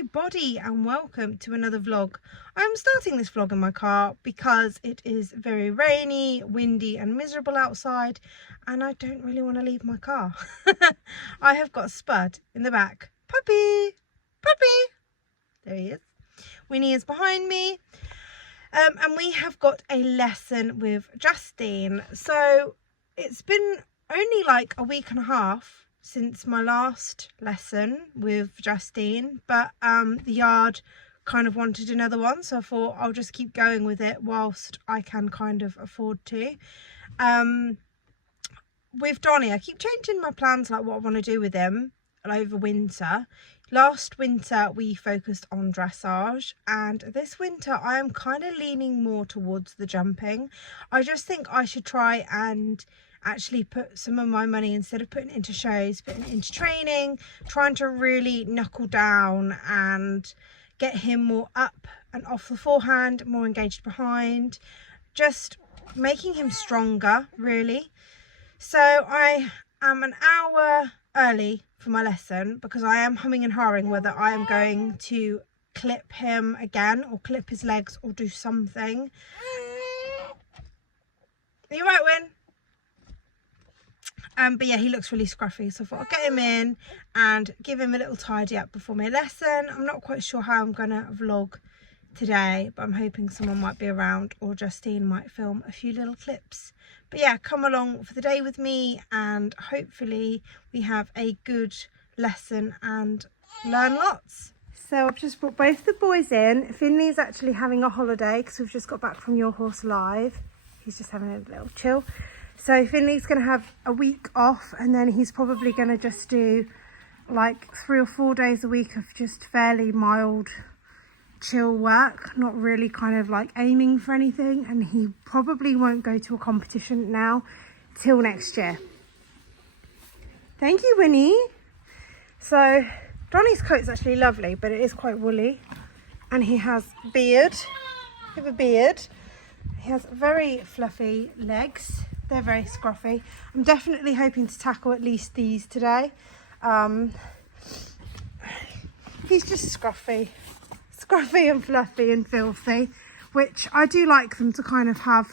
everybody and welcome to another vlog. I'm starting this vlog in my car because it is very rainy, windy and miserable outside and I don't really want to leave my car. I have got Spud in the back. Puppy! There he is. Winnie is behind me. And we have got a lesson with Justine. So it's been only like a week and a half since my last lesson with Justine, but the yard kind of wanted another one, so I thought I'll just keep going with it whilst I can kind of afford to. With Donny, I keep changing my plans, like what I want to do with him over winter. Last winter we focused on dressage, and this winter I am kind of leaning more towards the jumping. I just think I should try and actually put some of my money, instead of putting it into shows, putting it into training, trying to really knuckle down and get him more up and off the forehand, more engaged behind, just making him stronger really. So I am an hour early for my lesson because I am humming and hawing whether I am going to clip him again or clip his legs or do something. Are you right, Win? But yeah, he looks really scruffy, so I thought I'll get him in and give him a little tidy up before my lesson. I'm not quite sure how I'm gonna vlog today, but I'm hoping someone might be around or Justine might film a few little clips. But yeah, come along for the day with me and hopefully we have a good lesson and learn lots. So I've just brought both the boys in. Finley's actually having a holiday because we've just got back from Your Horse Live. He's just having a little chill. So Finley's going to have a week off, and then he's probably going to just do like 3 or 4 days a week of just fairly mild chill work, not really kind of like aiming for anything, and he probably won't go to a competition now till next year. Thank you, Winnie. So Donny's coat's actually lovely, but it is quite woolly, and he has beard. You have a beard. He has very fluffy legs. They're very scruffy. I'm definitely hoping to tackle at least these today. He's just scruffy and fluffy and filthy, which I do like them to kind of have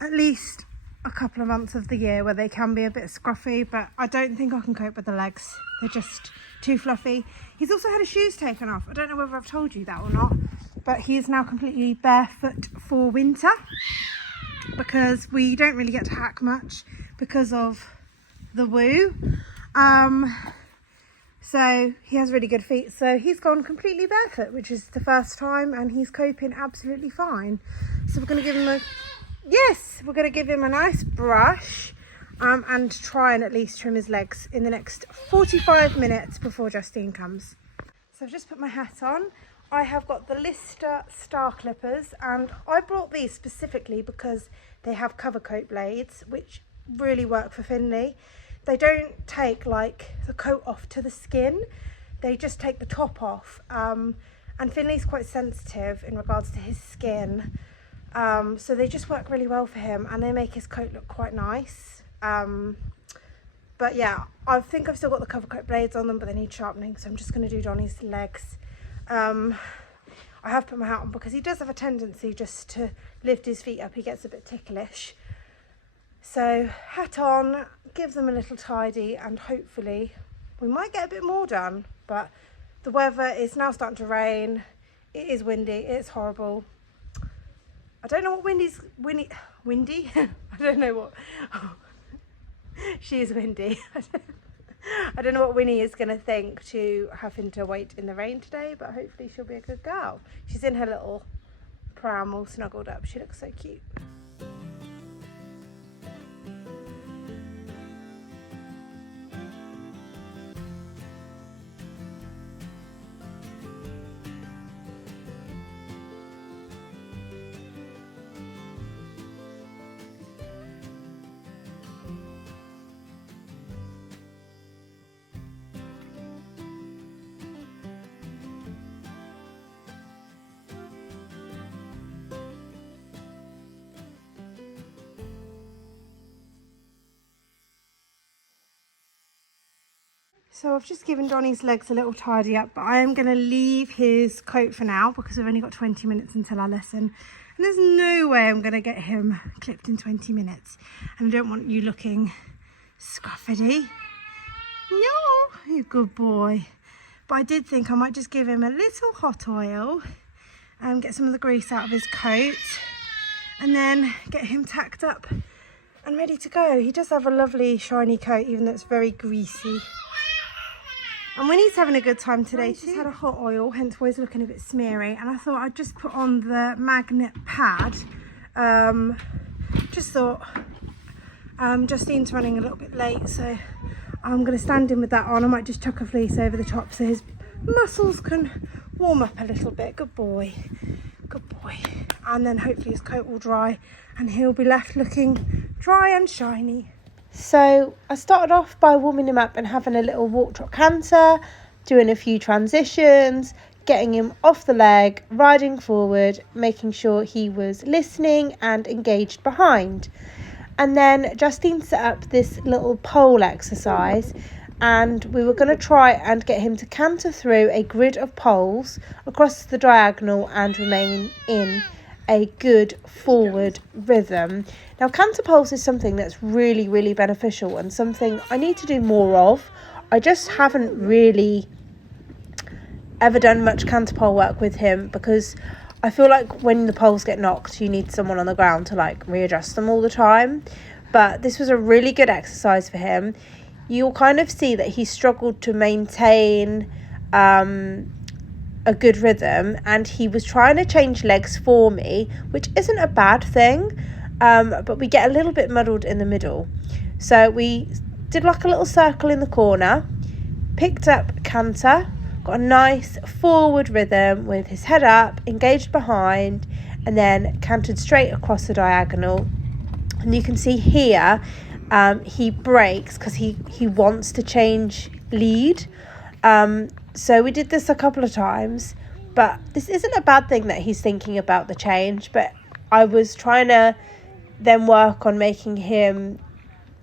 at least a couple of months of the year where they can be a bit scruffy, but I don't think I can cope with the legs. They're just too fluffy. He's also had his shoes taken off. I don't know whether I've told you that or not, but he is now completely barefoot for winter, because we don't really get to hack much because of the woo. So he has really good feet, so he's gone completely barefoot, which is the first time, and he's coping absolutely fine. So we're going to give him we're going to give him a nice brush and try and at least trim his legs in the next 45 minutes before Justine comes. So I've just put my hat on. I have got the Lister Star Clippers, and I brought these specifically because they have cover coat blades, which really work for Finley. They don't take like the coat off to the skin, they just take the top off. And Finley's quite sensitive in regards to his skin, so they just work really well for him, and they make his coat look quite nice. But yeah, I think I've still got the cover coat blades on them, but they need sharpening, so I'm just going to do Donny's legs. I have put my hat on because he does have a tendency just to lift his feet up. He gets a bit ticklish. So hat on, give them a little tidy, and hopefully we might get a bit more done. But the weather is now starting to rain. It is windy. It's horrible. I don't know what windy? I don't know what. Oh, she is windy. I don't know what Winnie is going to think to having to wait in the rain today, but hopefully she'll be a good girl. She's in her little pram all snuggled up. She looks so cute. So I've just given Donny's legs a little tidy up, but I am going to leave his coat for now because we've only got 20 minutes until our lesson. And there's no way I'm going to get him clipped in 20 minutes. And I don't want you looking scruffy. No, you good boy. But I did think I might just give him a little hot oil and get some of the grease out of his coat and then get him tacked up and ready to go. He does have a lovely shiny coat, even though it's very greasy. And when he's having a good time today, he's had a hot oil, hence why he's looking a bit smeary. And I thought I'd just put on the magnet pad. Just thought, Justine's running a little bit late, so I'm going to stand him with that on. I might just chuck a fleece over the top so his muscles can warm up a little bit. Good boy. Good boy. And then hopefully his coat will dry and he'll be left looking dry and shiny. So I started off by warming him up and having a little walk trot canter, doing a few transitions, getting him off the leg, riding forward, making sure he was listening and engaged behind. And then Justine set up this little pole exercise, and we were going to try and get him to canter through a grid of poles across the diagonal and remain in a good forward rhythm. Now, canter poles is something that's really, really beneficial and something I need to do more of. I just haven't really ever done much canter pole work with him because I feel like when the poles get knocked, you need someone on the ground to like readjust them all the time. But this was a really good exercise for him. You'll kind of see that he struggled to maintain a good rhythm, and he was trying to change legs for me, which isn't a bad thing, but we get a little bit muddled in the middle. So we did like a little circle in the corner, picked up canter, got a nice forward rhythm with his head up, engaged behind, and then cantered straight across the diagonal. And you can see here he breaks because he wants to change lead. So we did this a couple of times, but this isn't a bad thing that he's thinking about the change. But I was trying to then work on making him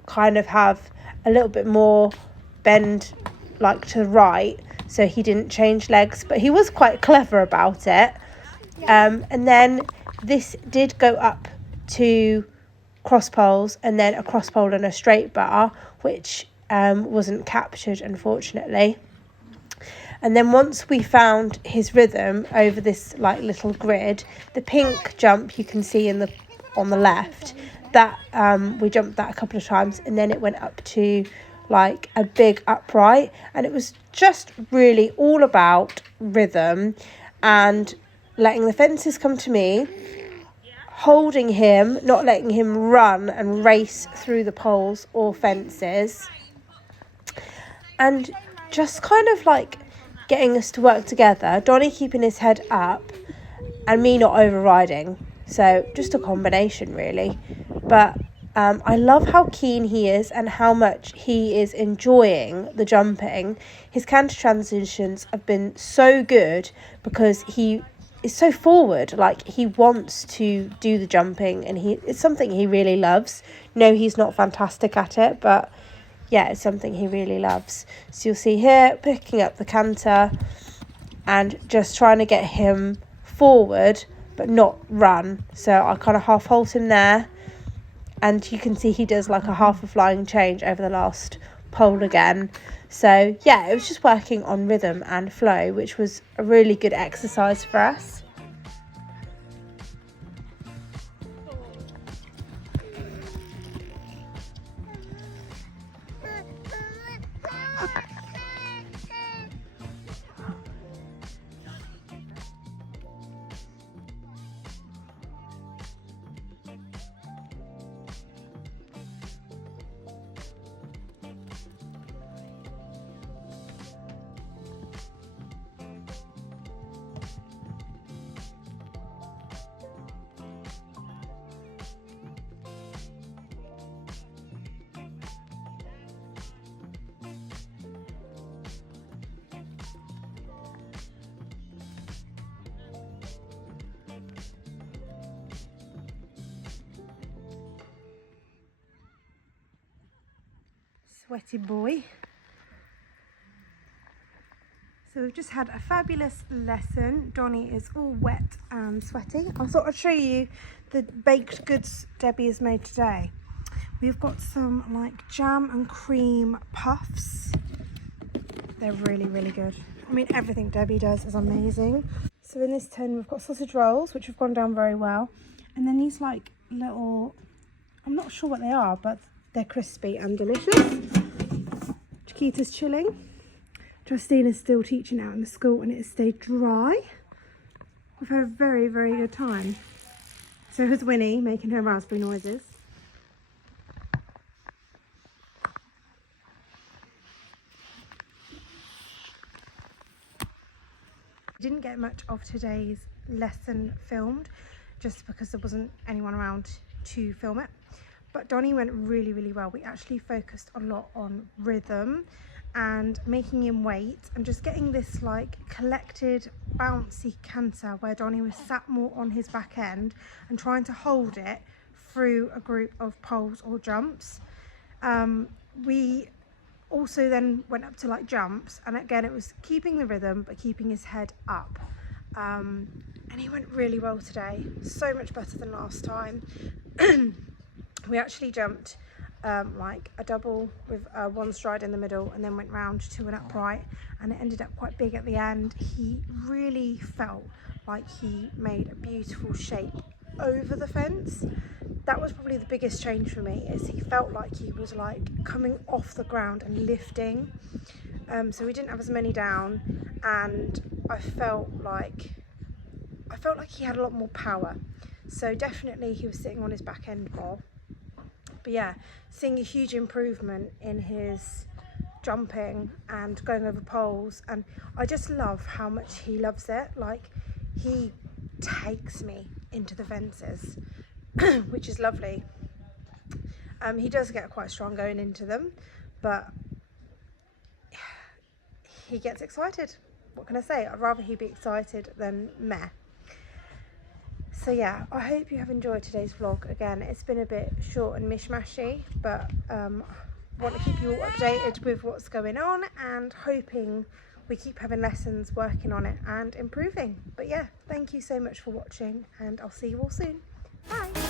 kind of have a little bit more bend like to the right, so he didn't change legs, but he was quite clever about it. And then this did go up to cross poles and then a cross pole and a straight bar, which wasn't captured, unfortunately. And then once we found his rhythm over this like little grid, the pink jump you can see on the left, that we jumped that a couple of times, and then it went up to like a big upright, and it was just really all about rhythm and letting the fences come to me, holding him, not letting him run and race through the poles or fences, and just kind of like getting us to work together, Donny keeping his head up and me not overriding. So just a combination really. But I love how keen he is and how much he is enjoying the jumping. His canter transitions have been so good because he is so forward. Like, he wants to do the jumping, and it's something he really loves. No, he's not fantastic at it, but yeah, it's something he really loves. So you'll see here, picking up the canter and just trying to get him forward but not run. So I kind of half halt him there, and you can see he does like a half a flying change over the last pole again. So yeah, it was just working on rhythm and flow, which was a really good exercise for us. Sweaty boy. So we've just had a fabulous lesson. Donny is all wet and sweaty. I thought I'd show you the baked goods Debbie has made today. We've got some like jam and cream puffs. They're really, really good. I mean, everything Debbie does is amazing. So in this tin we've got sausage rolls, which have gone down very well. And then these like little, I'm not sure what they are, but they're crispy and delicious. Chiquita's chilling. Justine is still teaching out in the school and it has stayed dry. We've had a very, very good time. So has Winnie making her raspberry noises. I didn't get much of today's lesson filmed just because there wasn't anyone around to film it. But Donny went really, really well. We actually focused a lot on rhythm and making him wait and just getting this like collected bouncy canter where Donny was sat more on his back end and trying to hold it through a group of poles or jumps. We also then went up to like jumps, and again it was keeping the rhythm but keeping his head up, and he went really well today, so much better than last time. We actually jumped like a double with one stride in the middle and then went round to an upright, and it ended up quite big at the end. He really felt like he made a beautiful shape over the fence. That was probably the biggest change for me, is he felt like he was like coming off the ground and lifting. So we didn't have as many down, and I felt like he had a lot more power. So definitely he was sitting on his back end more. But yeah, seeing a huge improvement in his jumping and going over poles, and I just love how much he loves it. Like, he takes me into the fences, which is lovely. He does get quite strong going into them, but he gets excited. What can I say? I'd rather he be excited than meh. So yeah, I hope you have enjoyed today's vlog. Again, it's been a bit short and mishmashy, but I want to keep you all updated with what's going on and hoping we keep having lessons, working on it and improving. But yeah, thank you so much for watching, and I'll see you all soon. Bye.